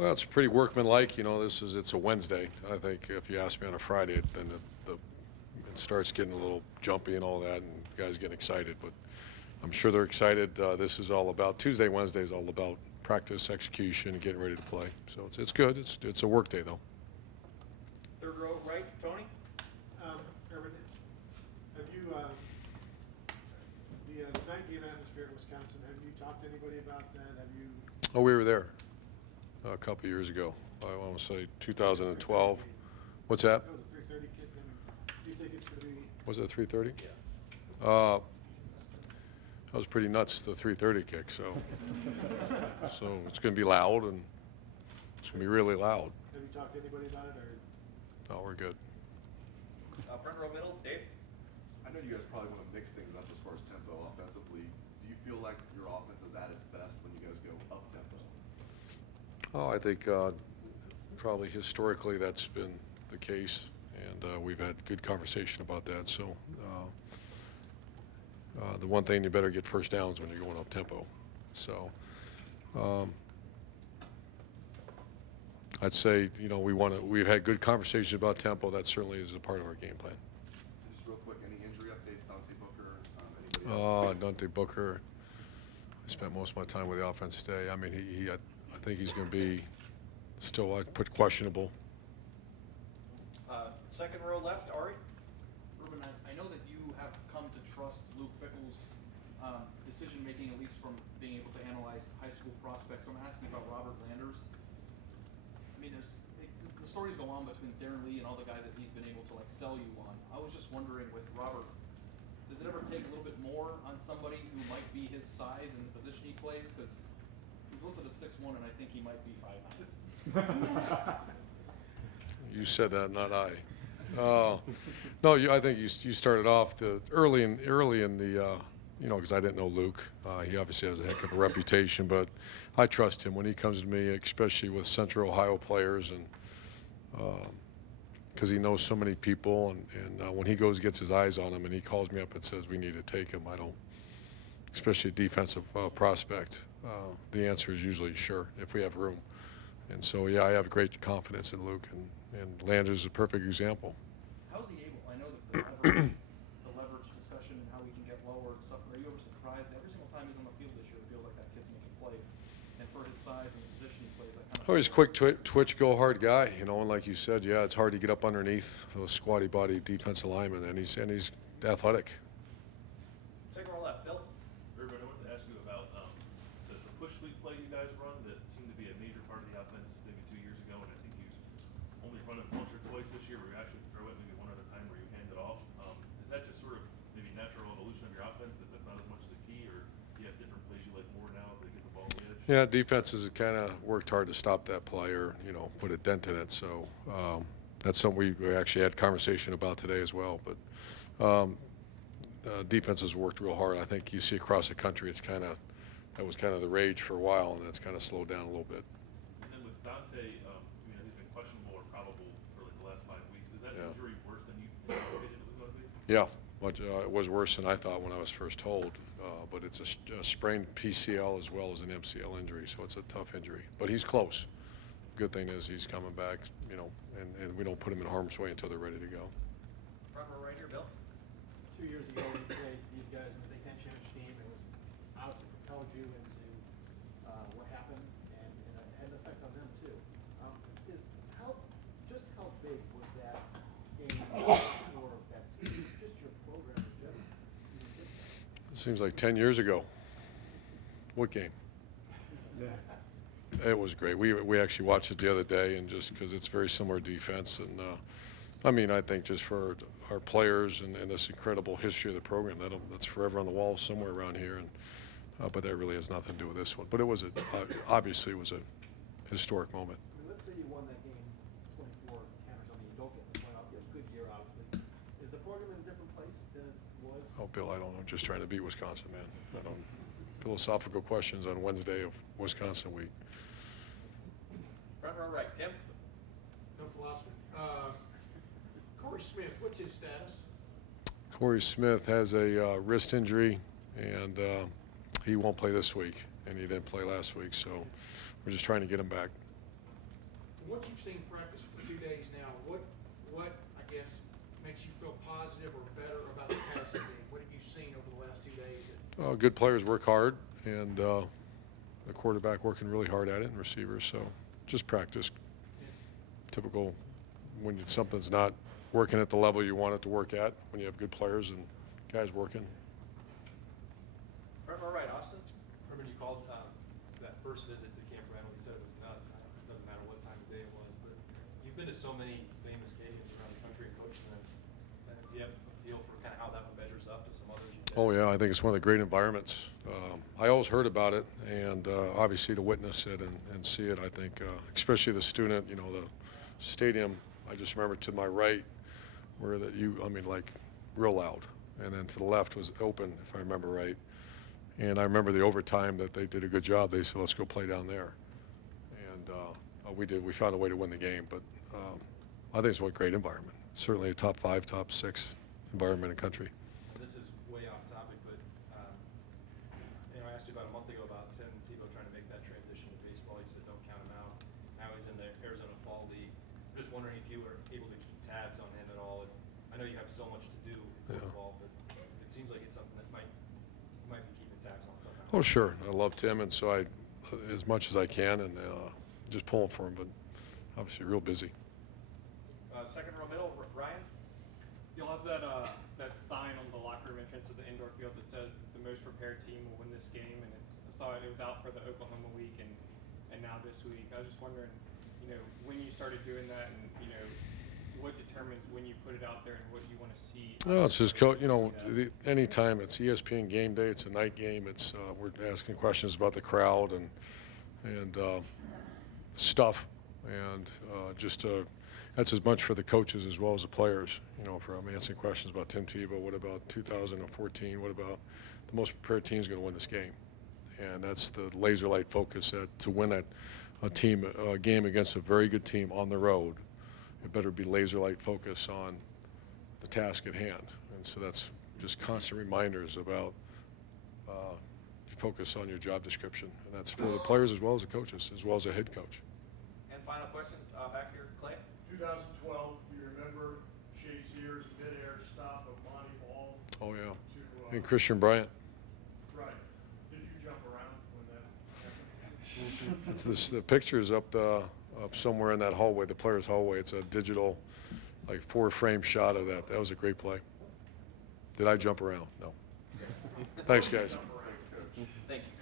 Well, it's pretty workmanlike. It's a Wednesday. I think if you ask me on a Friday, then it starts getting a little jumpy and all that, and guys get excited. But I'm sure they're excited. This is all about Tuesday, Wednesday is all about practice, execution, and getting ready to play. So it's good. It's a work day though. Third row, right, Tony. Urban, have you the night game atmosphere in Wisconsin? Have you talked to anybody about that? Have you? Oh, we were there a couple of years ago. I want to say 2012. What's that? That was a 3:30 kick. Do you think it's going to be? Was it 3:30? Yeah. That was pretty nuts, the 3:30 kick. So it's going to be loud, and it's going to be really loud. Have you talked to anybody about it, or? No, we're good. Front row, middle, Dave. I know you guys probably want to mix things up as far as tempo offensively. Do you feel like your offense is at its best when you guys go up tempo? Oh, I think probably historically that's been the case, and we've had good conversation about that. So the one thing, you better get first downs when you're going up tempo. So I'd say we've had good conversations about tempo. That certainly is a part of our game plan. Just real quick, any injury updates, Dante Booker? Anybody else? Dante Booker, I spent most of my time with the offense today. I mean, I think he's going to be still, I'd put questionable. Second row left, Ari. Ruben, I know that you have come to trust Luke Fickell's decision making, at least from being able to analyze high school prospects. So I'm asking about Robert Landers. I mean, the stories go on between Darren Lee and all the guys that he's been able to sell you on. I was just wondering with Robert, does it ever take a little bit more on somebody who might be his size and the position he plays? Because he's listed as 6'1", and I think he might be 5'9". You said that, not I. No, I think you started off early in the because I didn't know Luke. He obviously has a heck of a reputation, but I trust him when he comes to me, especially with Central Ohio players, and because he knows so many people, and when he gets his eyes on them, and he calls me up and says we need to take him, I don't, especially a defensive prospect. The answer is usually sure if we have room, and so yeah, I have great confidence in Luke, and Landers is a perfect example. How's he able? I know that the leverage discussion and how we can get lower and stuff. Are you ever surprised? Every single time he's on the field this year, it feels like that kid's making plays. And for his size and the position he plays, Oh, he's a quick twitch, go hard guy, and like you said, yeah, it's hard to get up underneath those squatty body defensive linemen, and he's athletic. Second row left, Bill. Ruben, I wanted to ask you about the push sweep play you guys run that seemed to be a major part of the offense maybe 2 years ago, and I think you only run it once or twice this year where you actually throw it maybe one other time where you hand it off. Is that just sort of maybe natural evolution of your offense that's not as much as a key, or do you have different plays you like more now to get the ball on the edge? Yeah, defenses have kind of worked hard to stop that play or put a dent in it. So that's something we actually had conversation about today as well. But defense has worked real hard. I think you see across the country, that was kind of the rage for a while, and it's kind of slowed down a little bit. And then with Dante, he's been questionable or probable for the last 5 weeks. Is that injury worse than you anticipated it was going to be? Yeah, but it was worse than I thought when I was first told. But it's a sprained PCL as well as an MCL injury, so it's a tough injury. But he's close. Good thing is he's coming back, and we don't put him in harm's way until they're ready to go. Front row right here, Bill. 2 years ago, we played these guys in the Big Ten championship game. It was obviously propelled you into what happened, and it had an effect on them too. How big was that game for that season? Just your program in general. It seems like 10 years ago. What game? It was great. We actually watched it the other day, and just because it's very similar defense, and I think just for our players and this incredible history of the program, that's forever on the wall somewhere around here. And but that really has nothing to do with this one. But it was obviously it was a historic moment. I mean, let's say you won that game 24 counters on you don't get the playoff. You have a good year, obviously. Is the program in a different place than it was? Oh, Bill, I don't know. I'm just trying to beat Wisconsin, man. I don't. Philosophical questions on Wednesday of Wisconsin week. Front row right, Tim. No philosophy. Corey Smith, what's his status? Corey Smith has a wrist injury, and he won't play this week, and he didn't play last week, so we're just trying to get him back. what you've seen practice for 2 days now, what I guess makes you feel positive or better about the passing game? What have you seen over the last 2 days? Good players work hard, and the quarterback working really hard at it, and receivers. So just practice. Typical when something's not working at the level you want it to work at, when you have good players and guys working. Front row right, Austin. Remember you called that first visit to Camp Randall, you said it was nuts. It doesn't matter what time of day it was, but you've been to so many famous stadiums around the country and coached them. Do you have a feel for kind of how that one measures up to some others you've been? Oh yeah, I think it's one of the great environments. I always heard about it, and obviously to witness it and see it, I think, especially the student, you know, the stadium, I just remember to my right where like real loud, and then to the left was open, if I remember right. And I remember the overtime that they did a good job. They said, let's go play down there. And we did. We found a way to win the game, but I think it's a great environment. Certainly a top 5, top 6 environment in the country. This is way off topic, but I asked you about a month ago about Tim Tebow trying to make that transition to baseball. He said don't count him out. Now he's in the Arizona Fall League. I'm just wondering if you were able to keep tabs on him at all. I know you have so much to do in football, but it seems like it's something that you might be keeping tabs on somehow. Oh, sure. I love Tim, and so as much as I can, and just pulling for him, but obviously real busy. Second row middle, Ryan. You'll have that sign on the locker room entrance of the indoor field that says the most prepared team will win this game, and I saw it was out for the Oklahoma week and now this week. I was just wondering, when you started doing that, and what determines when you put it out there and what you want to see? No, it's just anytime it's ESPN game day, it's a night game. It's we're asking questions about the crowd and stuff, and that's as much for the coaches as well as the players. From answering questions about Tim Tebow, what about 2014? What about the most prepared team is going to win this game? And that's the laser light focus to win a game against a very good team on the road. It better be laser light focus on the task at hand. And so that's just constant reminders about focus on your job description. And that's for the players as well as the coaches, as well as the head coach. And final question, back here, Clay. 2012, you remember Shazier's mid-air stop of Monty Ball Oh, yeah. to And Christian Bryant. right. Did you jump around when that happened? The picture's up somewhere in that hallway, the players' hallway. It's a digital, 4-frame shot of that. That was a great play. Did I jump around? No. Thanks, guys. Thank you.